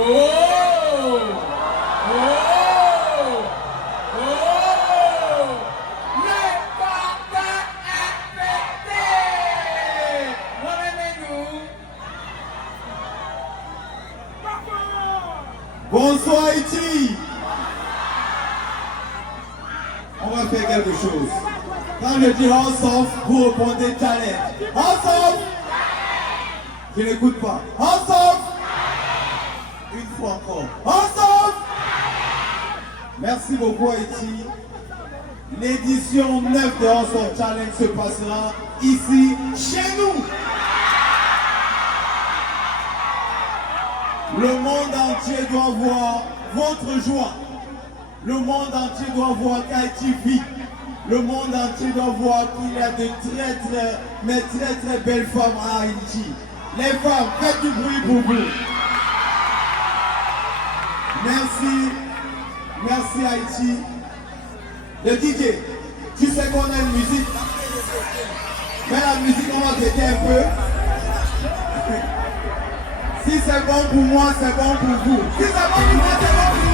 Oh! Oh! Oh! Le papa a pété! Remets-nous! Bonsoir Haïti. On va faire quelque chose. Quand je dis hands off, vous répondez challenge. Hands off. Je n'écoute pas. Hands off. Une fois encore. Hands off. Merci beaucoup Haïti. L'édition 9 de Hands Off Challenge se passera ici, chez nous. Le monde entier doit voir votre joie. Le monde entier doit voir qu'Haïti vit. Le monde entier doit voir qu'il y a de très belles femmes à Haïti. Les femmes, faites du bruit pour vous. Merci. Merci Haïti. Le DJ, tu sais qu'on a une musique. Mais la musique, on va péter un peu. Si c'est bon pour moi, c'est bon pour vous. Si c'est bon pour moi, c'est bon pour vous.